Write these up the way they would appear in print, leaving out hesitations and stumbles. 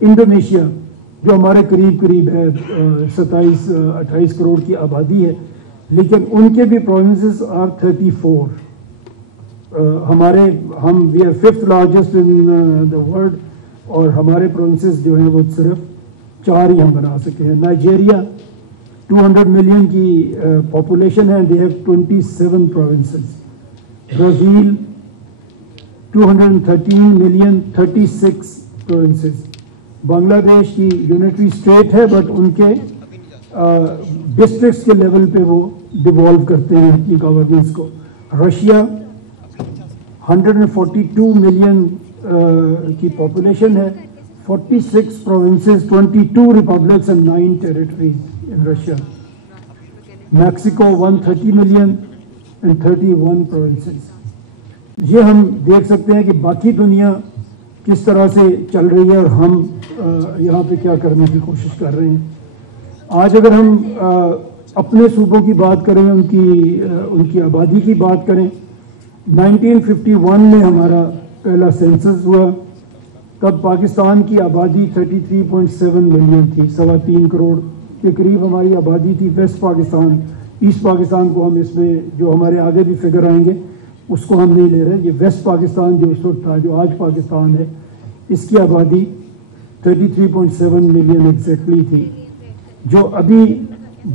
Indonesia जो हमारे करीब करीब है 27-28 करोड़ की आबादी है, लेकिन उनके भी provinces are 34। We are 5th largest in the world, और हमारे प्रोविंसेस जो हैं वो सिर्फ 4 ही हम बना सके हैं। नाइजीरिया 200 मिलियन की पॉपुलेशन है, they have 27 provinces. Brazil 213 million 36 provinces. Bangladesh की यूनिटरी स्टेट है, बट उनके डिस्ट्रिक्ट्स के लेवल पे वो डिवॉल्व करते हैं अपनी गवर्नेंस को। रशिया 142 मिलियन की पॉपुलेशन है, 46 provinces, 22 republics and 9 territories in Russia. Mexico 130 million and 31 provinces. ये हम देख सकते हैं कि बाकी दुनिया किस तरह से चल रही है और हम यहाँ पे क्या करने की कोशिश कर रहे हैं। आज अगर हम अपने सूबों की बात करें, उनकी आबादी की बात करें, 1951 में हमारा पहला सेंसस हुआ, तब पाकिस्तान की आबादी 33.7 मिलियन थी, 3.25 करोड़ के करीब हमारी आबादी थी। वेस्ट पाकिस्तान, ईस्ट पाकिस्तान को हम इसमें जो हमारे आगे भी फिगर आएंगे उसको हम नहीं ले रहे। ये वेस्ट पाकिस्तान जो उस वक्त था, जो आज पाकिस्तान है, इसकी आबादी 33.7 मिलियन एग्जैक्टली थी, जो अभी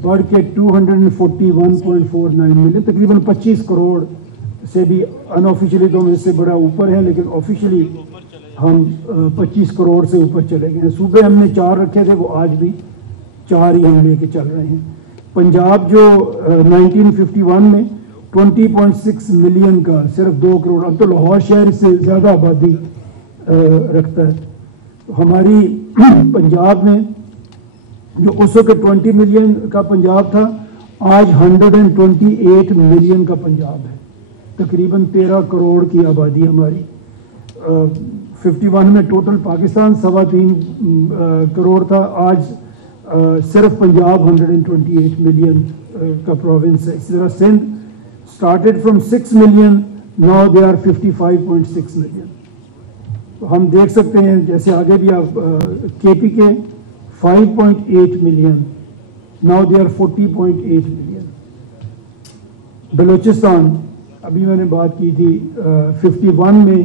बढ़ के 241.49 मिलियन, तकरीबन 25 करोड़ से भी अनऑफिशियली तो हम इससे बड़ा ऊपर है, लेकिन ऑफिशियली हम 25 करोड़ से ऊपर चले गए हैं। सूबे हमने 4 रखे थे, वो आज भी 4 ही हम लेके चल रहे हैं। पंजाब जो 1951 में 20.6 मिलियन का सिर्फ 2 करोड़, अब तो लाहौर शहर से ज़्यादा आबादी रखता है। तो हमारी पंजाब में जो उस वक्त 20 मिलियन का पंजाब था, आज 128 मिलियन का पंजाब है, तकरीबन 13 करोड़ की आबादी हमारी। 51 में टोटल पाकिस्तान 3.25 करोड़ था, आज सिर्फ पंजाब 128 मिलियन का प्रोविंस है। इसी तरह Sindh started from 6 million, now they are 55.6 million। तो हम देख सकते हैं, जैसे आगे भी आप केपी के 5.8 million, now they are 40.8 million. Balochistan, अभी मैंने बात की थी 51 में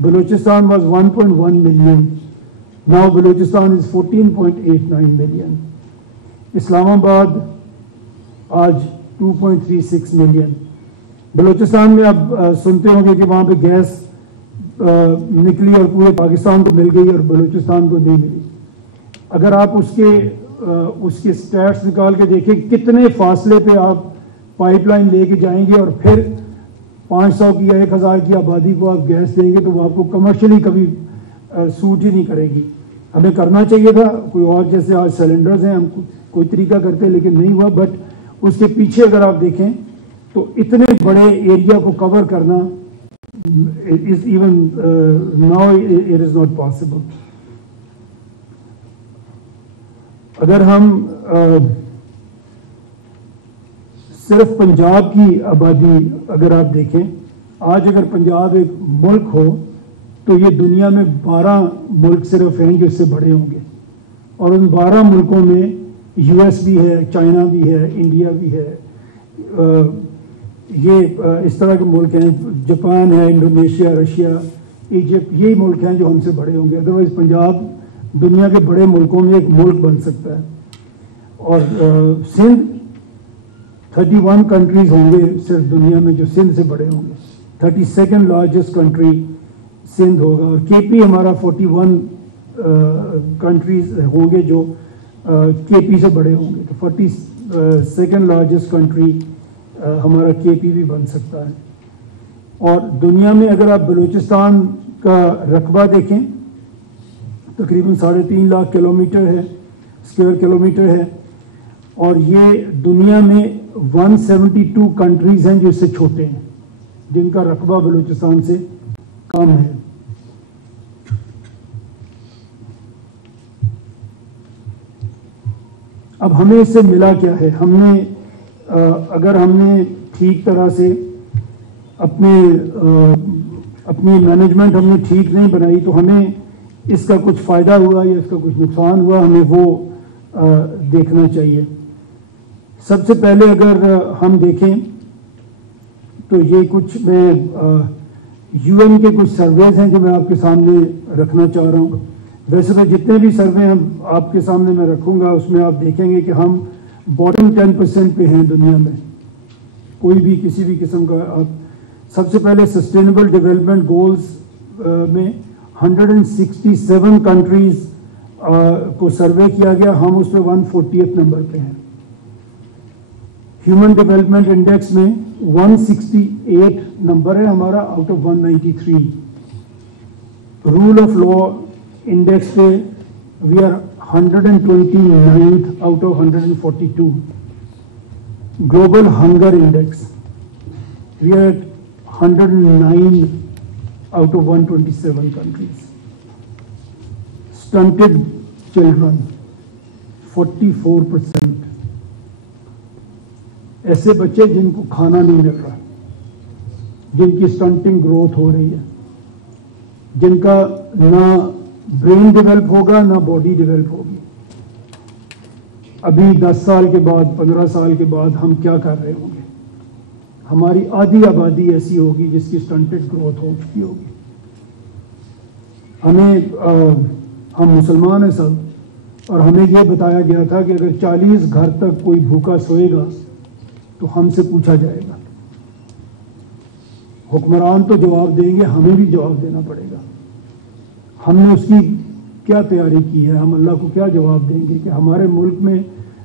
Balochistan was 1.1 million, now Balochistan is 14.89 million. Islamabad आज 2.36 मिलियन। बलूचिस्तान में आप सुनते होंगे कि वहाँ पे गैस निकली और पूरे पाकिस्तान को मिल गई और बलूचिस्तान को नहीं मिली। अगर आप उसके स्टैट्स निकाल के देखें कितने फासले पे आप पाइपलाइन लेके जाएंगे और फिर 500 की या 1000 की आबादी को आप गैस देंगे, तो वो आपको कमर्शियली कभी सूट ही नहीं करेगी। हमें करना चाहिए था कोई और, जैसे आज सिलेंडर्स हैं, हम कोई तरीका करते, लेकिन नहीं हुआ। बट उसके पीछे अगर आप देखें तो इतने बड़े एरिया को कवर करना is even now it is not possible. अगर हम सिर्फ पंजाब की आबादी अगर आप देखें, आज अगर पंजाब एक मुल्क हो तो ये दुनिया में 12 मुल्क सिर्फ हैं जो इससे बड़े होंगे, और उन 12 मुल्कों में यूएस भी है, चाइना भी है, इंडिया भी है, ये इस तरह के मुल्क हैं, जापान है, इंडोनेशिया, रशिया, इजिप्ट, यही मुल्क हैं जो हमसे बड़े होंगे। अदरवाइज पंजाब दुनिया के बड़े मुल्कों में एक मुल्क बन सकता है। और सिंध 31 कंट्रीज होंगे सिर्फ दुनिया में जो सिंध से बड़े होंगे, 32nd लार्जेस्ट कंट्री सिंध होगा। और केपी हमारा 41 कंट्रीज होंगे जो केपी से बड़े होंगे, तो 42nd लार्जेस्ट कंट्री हमारा केपी भी बन सकता है। और दुनिया में अगर आप बलूचिस्तान का रकबा देखें, तकरीबन 3.5 लाख किलोमीटर है, स्क्वायर किलोमीटर है, और ये दुनिया में 172 कंट्रीज हैं जो इससे छोटे हैं, जिनका रकबा बलूचिस्तान से कम है। अब हमें इससे मिला क्या है? हमने अगर हमने ठीक तरह से अपनी मैनेजमेंट हमने ठीक नहीं बनाई, तो हमें اس کا کچھ فائدہ ہوا یا اس کا کچھ نقصان ہوا، ہمیں وہ دیکھنا چاہیے. سب سے پہلے اگر ہم دیکھیں تو یہ کچھ میں یو این کے کچھ سرویز ہیں جو میں آپ کے سامنے رکھنا چاہ رہا ہوں. ویسے تو جتنے بھی سروے ہم آپ کے سامنے میں رکھوں گا اس میں آپ دیکھیں گے کہ ہم باٹم 10% پہ ہیں دنیا میں، کوئی بھی کسی بھی قسم کا. آپ سب سے پہلے سسٹینیبل ڈیولپمنٹ گولز میں 167 کنٹریز کو سروے کیا گیا، ہم اس میں 140th نمبر پہ ہیں. ہیومن ڈیولپمنٹ انڈیکس میں 168 نمبر ہے ہمارا out of 193. Rule of law index پہ we are 129th out of 142. Global hunger index we are 109 out of 127 countries. Stunted children 44%. ایسے بچے جن کو کھانا نہیں مل رہا، جن کی سٹنٹنگ گروتھ ہو رہی ہے، جن کا نہ برین ڈیولپ ہوگا نہ باڈی ڈیولپ ہوگی. ابھی 10 سال کے بعد 15 سال کے بعد ہم کیا کر رہے ہوں گے؟ ہماری آدھی آبادی ایسی ہوگی جس کی سٹنٹڈ گروتھ ہو چکی ہوگی. ہم مسلمان ہیں سب، اور ہمیں یہ بتایا گیا تھا کہ اگر 40 گھر تک کوئی بھوکا سوئے گا تو ہم سے پوچھا جائے گا. حکمران تو جواب دیں گے، ہمیں بھی جواب دینا پڑے گا. ہم نے اس کی کیا تیاری کی ہے؟ ہم اللہ کو کیا جواب دیں گے کہ ہمارے ملک میں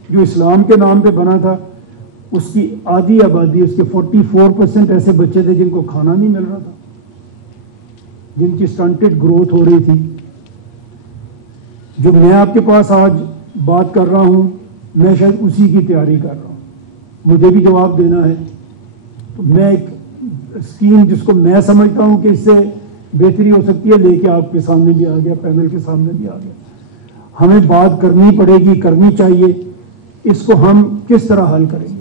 جو اسلام کے نام پہ بنا تھا اس کی آدھی آبادی، اس کے 44% ایسے بچے تھے جن کو کھانا نہیں مل رہا تھا، جن کی سٹنٹڈ گروتھ ہو رہی تھی. جو میں آپ کے پاس آج بات کر رہا ہوں میں شاید اسی کی تیاری کر رہا ہوں. مجھے بھی جواب دینا ہے. تو میں ایک اسکیم جس کو میں سمجھتا ہوں کہ اس سے بہتری ہو سکتی ہے لے کے آپ کے سامنے بھی آ گیا، پینل کے سامنے بھی آ گیا. ہمیں بات کرنی پڑے گی، کرنی چاہیے. اس کو ہم کس طرح حل کریں گے؟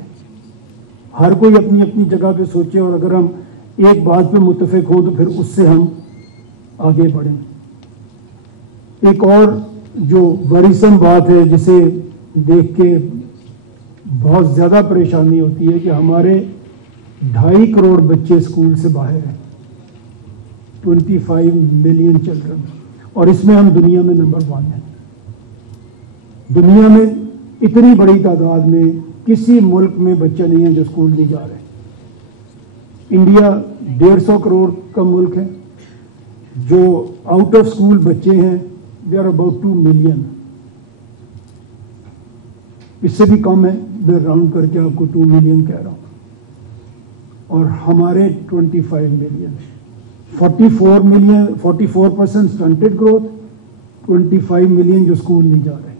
ہر کوئی اپنی اپنی جگہ پہ سوچے، اور اگر ہم ایک بات پہ متفق ہوں تو پھر اس سے ہم آگے بڑھیں. ایک اور جو ورثم بات ہے جسے دیکھ کے بہت زیادہ پریشانی ہوتی ہے کہ ہمارے 2.5 کروڑ بچے اسکول سے باہر ہیں، 25 ملین چلڈرن، اور اس میں ہم دنیا میں نمبر 1 ہیں. دنیا میں اتنی بڑی تعداد میں کسی ملک میں بچے نہیں ہیں جو اسکول نہیں جا رہے. انڈیا 150 کروڑ کا ملک ہے، جو آؤٹ آف اسکول بچے ہیں دے آر اباؤٹ 2 ملین. اس سے بھی کم ہے، میں راؤنڈ کر کے آپ کو 2 ملین کہہ رہا ہوں. اور ہمارے 25 ملین، 44% سٹنٹڈ گروتھ، 25 ملین جو اسکول نہیں جا رہے.